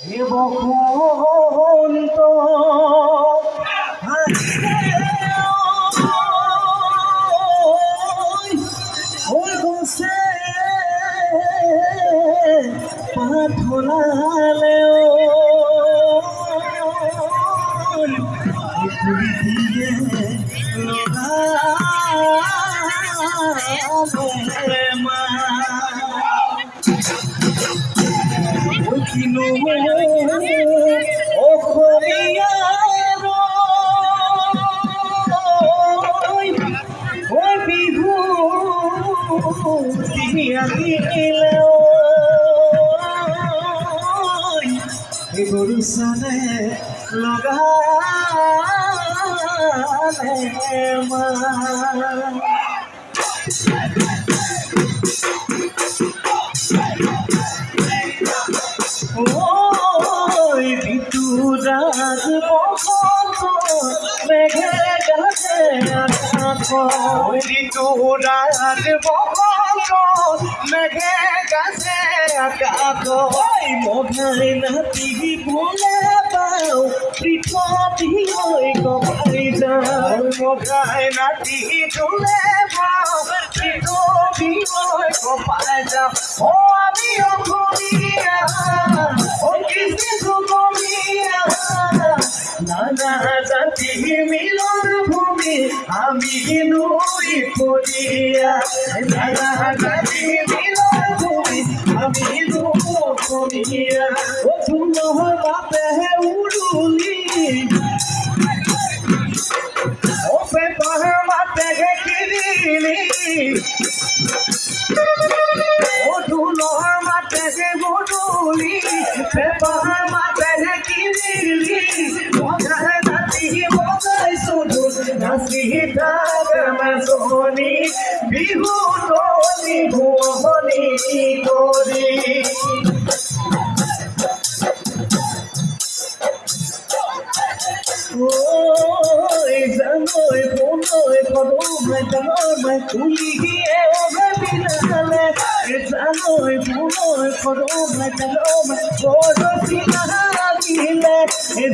এ বসন্ত ওই গছে পাথলালেও দিয়ে মা কিনো অসমীয়াৰ ঐ বিহু আহিলেও গৰু চানে লগালে মা ওই বিতুরাজ বসন্ত মেঘে গাছে আকাশ ওই বিতুরাজ বসন্ত মেঘে গাছে আকাশ ওই মঘাই নাতি ভুলে পাও পৃথিবী ওই কপাই যাও মঘাই নাতি ভুলে পাও পৃথিবী ওই কপাই যাও ও আমি অসমীয়া নানা জাতি মিলন ভূমি আমি নই পড়িয়া নানা জাতি মিলন ভূমি আমি নইয়া ও তোমার বাপে উড়ুলি ও পেপার মাতে কিরিলি ও তোমার মাতে গুড়ুলি পেপার মাতে কিরিলি মজায় নাতি মজায় শুধু নাচি থাকবে সোনি বিহু তোনি ভুবনি করি ওই জানোই বোনই কদমাই জানোই তুলি গিয়ে ওবে বিনালে জানোই বোনই কদমাই জানোই বড় সিনালে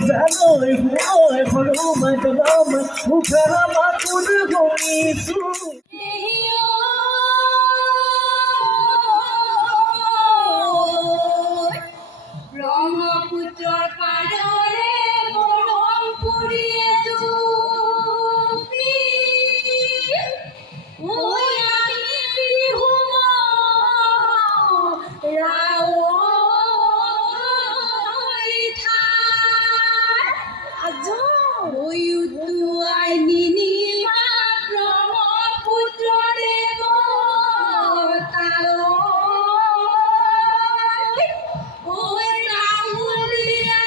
জানোই বোনই কদমাই জানোই মুখে মাতুর গমিছু ব্রহ্মপুত্রর পারে বরম পুরিয়ে চুপি ওই আমি বিহুম রাও আজ ওই উতু আইনি নিমা ব্রহ্মপুত্ররে তাও ওই রাহুলিয়া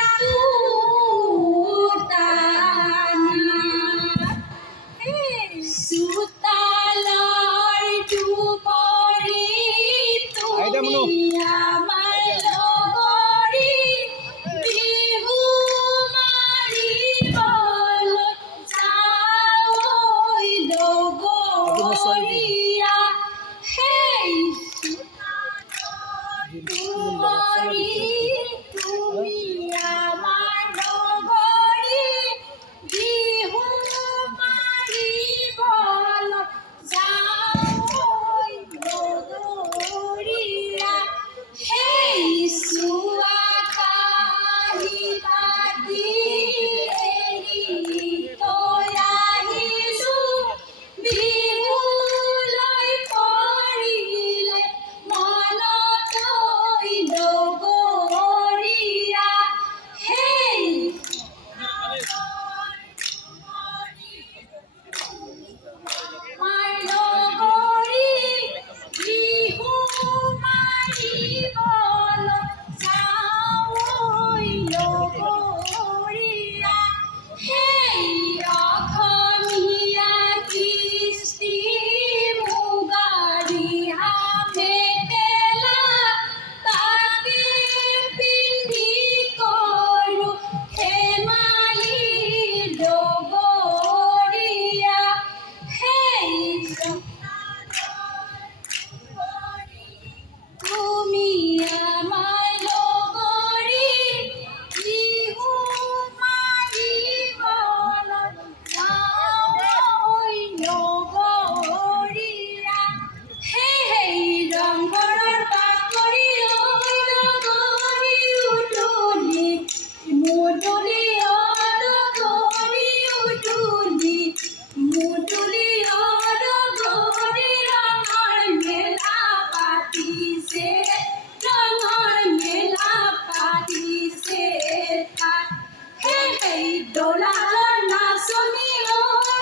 দোলার নাচনি ও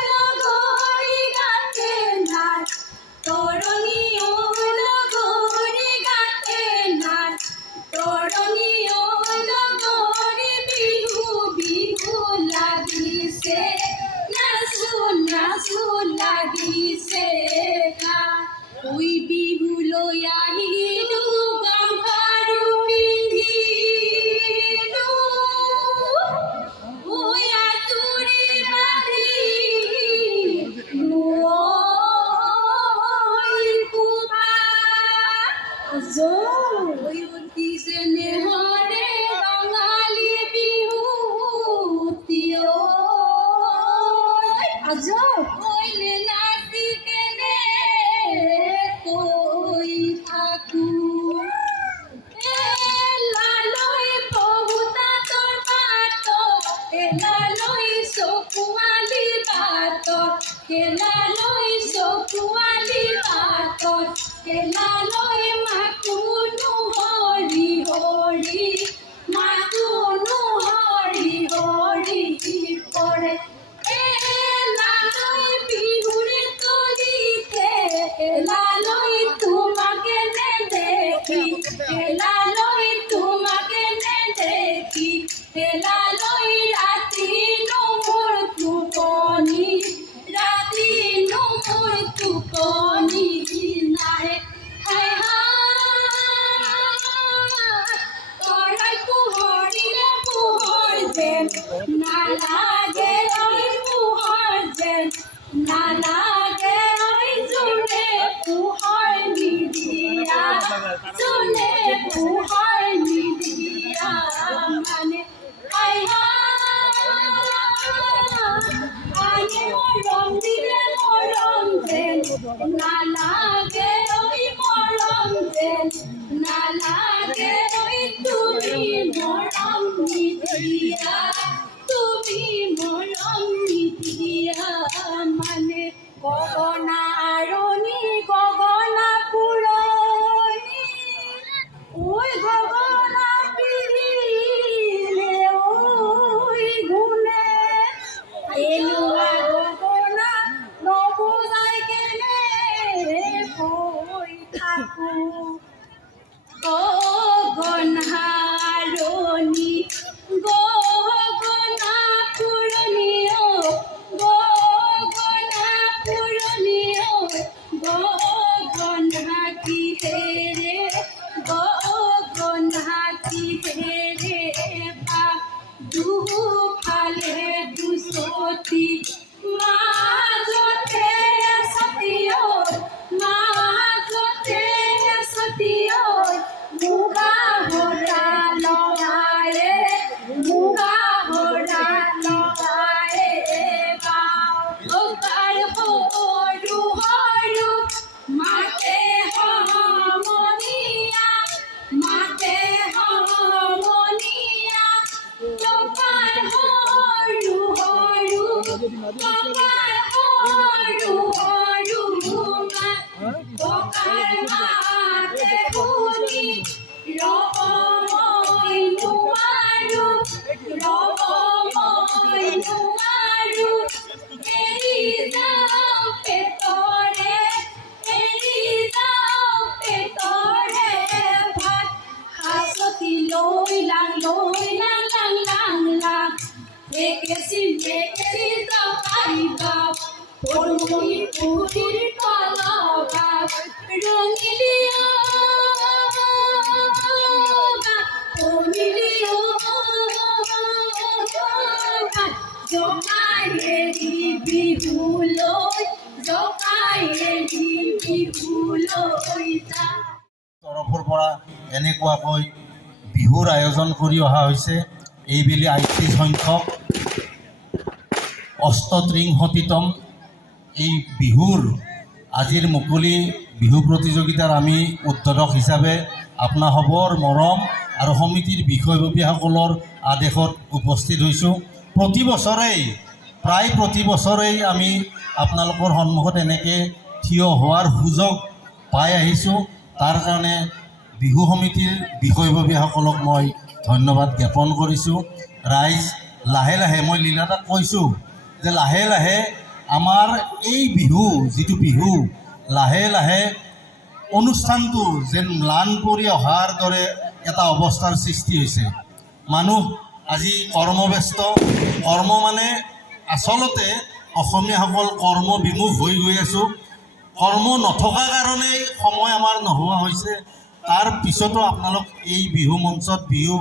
লগৰি গাতে নাচ তৰণি ও লগৰি গাতে নাচ তৰণি ও লগৰি বিহু বিহু লাগিছে নাচো নাচো লাগিছে গান ওই বিহু লৈ আহিলো গামখাৰু পিন্ধিলো ওই আতুৰি বান্ধিলো ওই কুপা ওই অতি চেনেহৰে ৰঙালী বিহুতি ওইলে নাচি কেনে কৈ থাকো এলালৈ বহুতা তোৰ বাটত এলালৈ চকুৱালী বাটত এলালৈ চকুৱালী বাটত এলালৈ মাতোনো হৰি হৰি মাতোনো হৰি হৰি পৰে এলালৈ বিহুৰে তলিতে এলালৈ তোমাকে নেদেখি এলালৈ তোমাকে নেদেখি এলালৈ ৰাতি মোৰ টোপনি ৰাতি মোৰ টোপনি নাই হাই তৰাই পোহৰিলে পোহৰ যেন নালাগে পোহৰ যেন নালাগে জোনে পোহৰ নিদিয়া জোনে পোহৰ নিদিয়া মানে আনে মৰম দিলে মৰম যেন নালাগে মৰম যেন নালাগে তুমি মৰম নিদিয়া তুমি মৰম নিদিয়া মানে গগনা আৰণি গগনা পুৰণি ঐ গগনা পিৰিলে ঐ গুণে এনেকুৱা গগনা নবজাই কেনে কৈ থাকো গগনাৰণি গগনা পুৰণি গগনা পুৰণি গগনা কিহেৰে গগনা কিহেৰে দুফালে দুচতি মাজতে সতীয় মাজতে সতীয় মুগা হৰা লগায়ে মুগা হৰা লগায়ে বাৰ সৰু সৰু মাতে সমনীয়া মাতে সমনীয়া টকাৰ সৰু সৰু টকাৰ সৰু সৰু টকাৰ মাতে শুনি ৰব মই নোৱাৰো ৰব মই নোৱাৰো এৰি যাওঁ পেটৰে এৰি যাওঁ পেটৰে ভাত হাঁচতি লৈ লাং লাং লাং লাং একেচি যাওঁ পাৰিবা পৰুমণি পুখুৰীৰ তলবা ৰঙিলিয়া জকাই এৰি বিহুলৈ জকাই এৰি বিহুলৈ যা তৰফৰ পৰা এনেকুৱাকৈ বিহুৰ আয়োজন কৰি অহা হৈছে এইবেলি ৩৮ সংখ্যক অষ্টত্ৰিংশতিতম এই বিহুৰ আজিৰ মুকলি বিহু প্ৰতিযোগিতাৰ আমি উদ্বোধক হিচাপে আপোনাসৱৰ মৰম আৰু সমিতিৰ বিষয়ববীয়াসকলৰ আদেশত উপস্থিত হৈছোঁ। প্ৰতি বছৰেই প্ৰায় প্ৰতি বছৰেই আমি আপোনালোকৰ সন্মুখত এনেকৈ থিয় হোৱাৰ সুযোগ পাই আহিছোঁ। তাৰ কাৰণে বিহু সমিতিৰ বিষয়ববীয়াসকলক মই ধন্যবাদ জ্ঞাপন কৰিছোঁ। ৰাইজ লাহে লাহে মই লীলাটাক কৈছোঁ যে লাহে লাহে আমাৰ এই বিহু যিটো বিহু লাহে লাহে অনুষ্ঠানটো যেন ম্লান পৰি অহাৰ দৰে এটা অৱস্থাৰ সৃষ্টি হৈছে। মানুহ আজি কৰ্মব্যস্ত, কৰ্ম মানে আচলতে অসমীয়াসকল কৰ্মবিমুখ হৈ গৈ আছোঁ। কৰ্ম নথকা কাৰণেই সময় আমাৰ নোহোৱা হৈছে। তাৰ পিছতো আপোনালোক এই বিহু মঞ্চত বিহু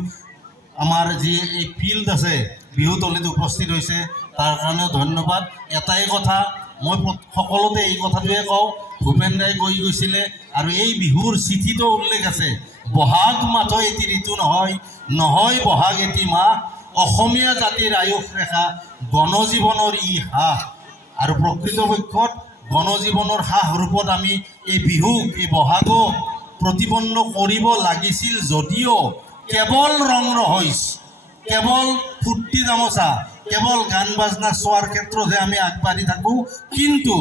আমাৰ যি এই ফিল্ড আছে বিহুতলীত উপস্থিত হৈছে, তাৰ কাৰণেও ধন্যবাদ। এটাই কথা মই সকলোতে এই কথাটোৱে কওঁ, ভূপেন দাই কৈ গৈছিলে আৰু এই বিহুৰ চিঠিতো উল্লেখ আছে, বহাগ মাথ এটি ঋতু নহয়, নহয় বহাগ এটি মাহ, অসমীয়া জাতিৰ আয়ুস ৰেখা গণজীৱনৰ ই হাস। আৰু প্ৰকৃতপক্ষত গণজীৱনৰ হাস ৰূপত আমি এই বিহুক এই বহাগক প্ৰতিপন্ন কৰিব লাগিছিল, যদিও কেৱল ৰং ৰহইচ, কেৱল ফূৰ্তি তামোচা, কেৱল গান বাজনা চোৱাৰ ক্ষেত্ৰতহে আমি আগবাঢ়ি থাকোঁ। কিন্তু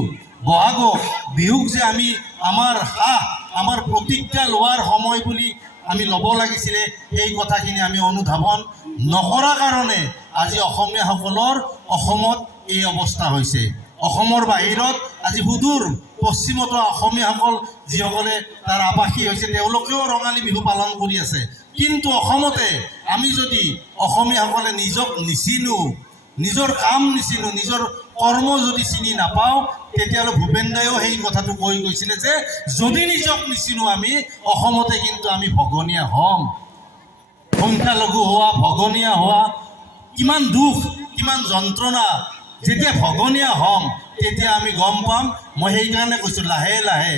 বহাগক বিহুক যে আমি আমাৰ হাস, আমাৰ প্ৰতিজ্ঞা লোৱাৰ সময় বুলি আমি ল'ব লাগিছিলে, এই কথাখিনি আমি অনুধাৱন নকৰা কাৰণে আজি অসমীয়াসকলৰ অসমত এই অৱস্থা হৈছে। অসমৰ বাহিৰত আজি সুদূৰ পশ্চিমতো অসমীয়াসকল যিসকলে তাৰ আৱাসী হৈছে তেওঁলোকেও ৰঙালী বিহু পালন কৰি আছে। কিন্তু অসমতে আমি যদি অসমীয়াসকলে নিজক নিচিনো, নিজৰ কাম নিচিনো, নিজৰ কৰ্ম যদি চিনি নাপাওঁ, তেতিয়াহ'লে ভূপেন দায়েও সেই কথাটো কৈ গৈছিলে যে যদি নিজক নিচিনো আমি অসমতে কিন্তু আমি ভগনীয়া হ'ম। সংখ্যালঘু হোৱা, ভগনীয়া হোৱা, কিমান দুখ, কিমান যন্ত্ৰণা। যেতিয়া ভগনীয়া হ'ম তেতিয়া আমি গম পাম। মই সেইকাৰণে কৈছোঁ লাহে লাহে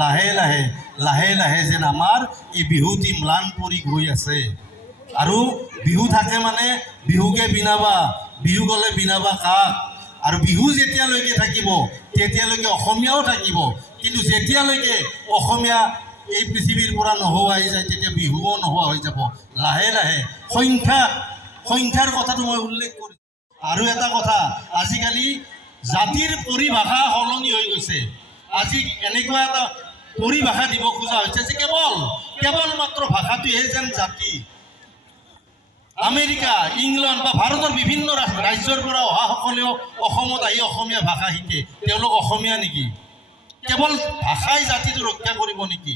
লাহে লাহে লাহে লাহে যেন আমাৰ এই বিহুটি ম্লান পৰি গৈ আছে। আৰু বিহু থাকে মানে বিহুকে বিনাবা, বিহু গ'লে বিনাবা কাক। আৰু বিহু যেতিয়ালৈকে থাকিব তেতিয়ালৈকে অসমীয়াও থাকিব। কিন্তু যেতিয়ালৈকে অসমীয়া এই পৃথিৱীৰ পৰা নোহোৱাই যায় তেতিয়া বিহুও নোহোৱা হৈ যাব লাহে লাহে। সংখ্যাৰ কথাটো মই উল্লেখ কৰিছোঁ। আৰু এটা কথা, আজিকালি জাতিৰ পৰিভাষা সলনি হৈ গৈছে। আজি এনেকুৱা এটা পৰিভাষা দিব খোজা হৈছে যে কেৱল মাত্ৰ ভাষাটোহে যেন জাতি। আমেৰিকা, ইংলেণ্ড বা ভাৰতৰ বিভিন্ন ৰাজ্যৰ পৰা অহাসকলেও অসমত আহি অসমীয়া ভাষা শিকে। তেওঁলোক অসমীয়া নেকি? কেৱল ভাষাই জাতিটো ৰক্ষা কৰিব নেকি?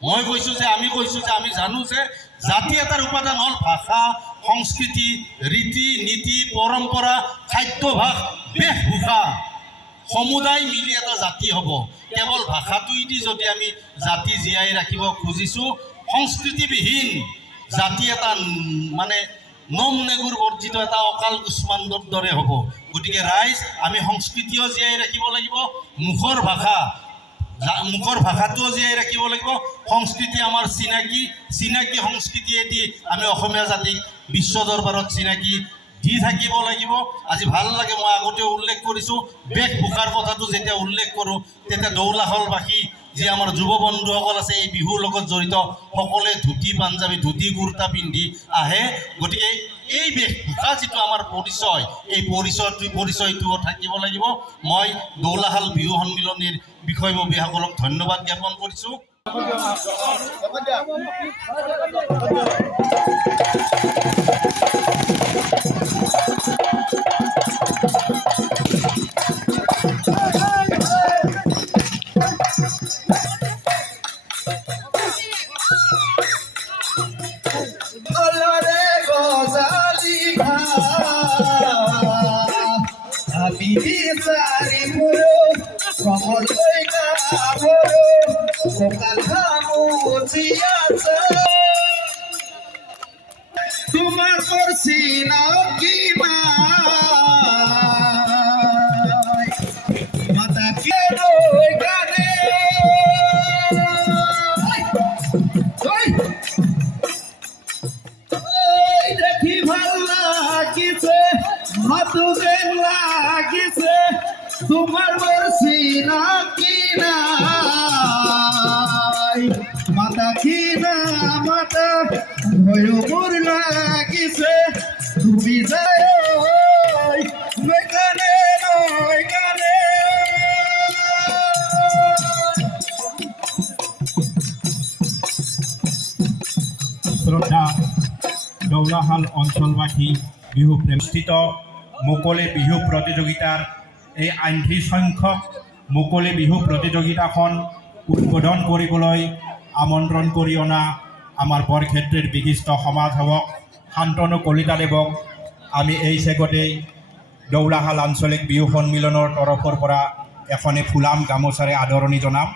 মই কৈছোঁ যে আমি জানো যে জাতি এটাৰ উপাদান হ'ল ভাষা, সংস্কৃতি, ৰীতি নীতি, পৰম্পৰা, খাদ্যভাস, বেশভূষা, সমুদায় মিলি এটা জাতি হ'ব। কেৱল ভাষাটোৱেদি যদি আমি জাতি জীয়াই ৰাখিব খুজিছোঁ, সংস্কৃতিবিহীন জাতি এটা মানে নম নেগুৰ বৰ্জিত এটা অকাল কুষ্মাণ্ডৰ দৰে হ'ব। গতিকে ৰাইজ, আমি সংস্কৃতিও জীয়াই ৰাখিব লাগিব, মুখৰ ভাষাটোও জীয়াই ৰাখিব লাগিব। সংস্কৃতি আমাৰ চিনাকি সংস্কৃতিয়েদি আমি অসমীয়া জাতিক বিশ্ব দৰবাৰত চিনাকি দি থাকিব লাগিব। আজি ভাল লাগে, মই আগতেও উল্লেখ কৰিছোঁ, বেশভূষাৰ কথাটো যেতিয়া উল্লেখ কৰোঁ তেতিয়া দৌলাশলবাসী যি আমাৰ যুৱ বন্ধুসকল আছে এই বিহুৰ লগত জড়িত, সকলোৱে ধুতি পাঞ্জাবী, ধুতি কুৰ্তা পিন্ধি আহে। গতিকে এই বেশভূষা যিটো আমাৰ পৰিচয়, এই পৰিচয়টোও থাকিব লাগিব। মই দৌলাশাল বিহু সন্মিলনীৰ বিষয়ববীয়াসকলক ধন্যবাদ জ্ঞাপন কৰিছোঁ। তোমার করছি না কি মাতা কেন গানে দেখি ভাল লাগিছে, হাতু বেন লাগিছে, তোমার করছি না কি মাতা কি না মাতা ভয় মোর লাগিছে, তুমি যায় গানে গানে। শ্রদ্ধা দৌলাহাল অঞ্চলবাসী বিহু প্ৰেমস্থিত মুকলি বিহু প্ৰতিযোগিতাৰ এই 38 সংখ্যক মুকলি বিহু প্ৰতিযোগিতাখন উদ্বোধন কৰিবলৈ আমন্ত্ৰণ কৰি অনা আমাৰ বৰক্ষেত্ৰীৰ বিশিষ্ট সমাজসেৱক শান্তনু কলিতাদেৱক আমি এই চেগতেই দৌলাশাল আঞ্চলিক বিহু সন্মিলনৰ তৰফৰ পৰা এখনি ফুলাম গামোচাৰে আদৰণি জনাম।